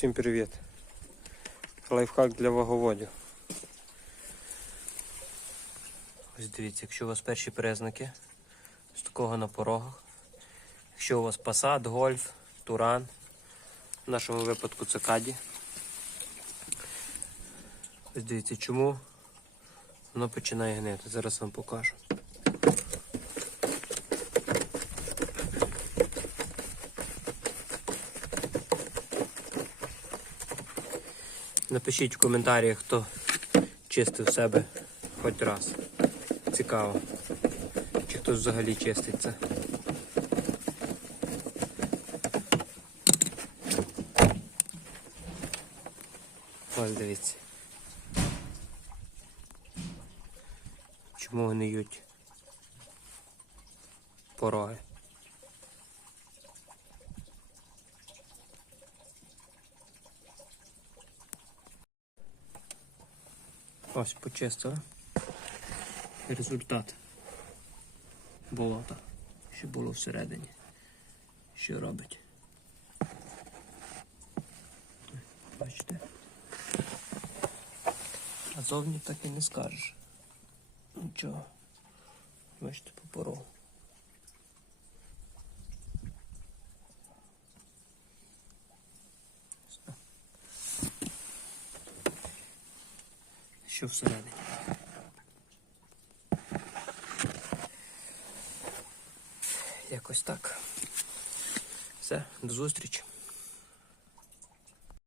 Всім привіт. Лайфхак для ваговодів. Ось дивіться, якщо у вас перші признаки з такого на порогах. Якщо у вас Passat, Golf, Туран, в нашому випадку це Каді. Ось дивіться, чому воно починає гнити. Зараз вам покажу. Напишіть в коментарях, хто чистив себе хоч раз. Цікаво. Чи хтось взагалі чистить це. Ось дивіться. Чому гниють пороги? Ось почистили. Результат болота, що було всередині. Що робить? Бачите? А зовні так і не скажеш. Нічого. Бачите, по Що всередині? Якось так. Все, до зустрічі.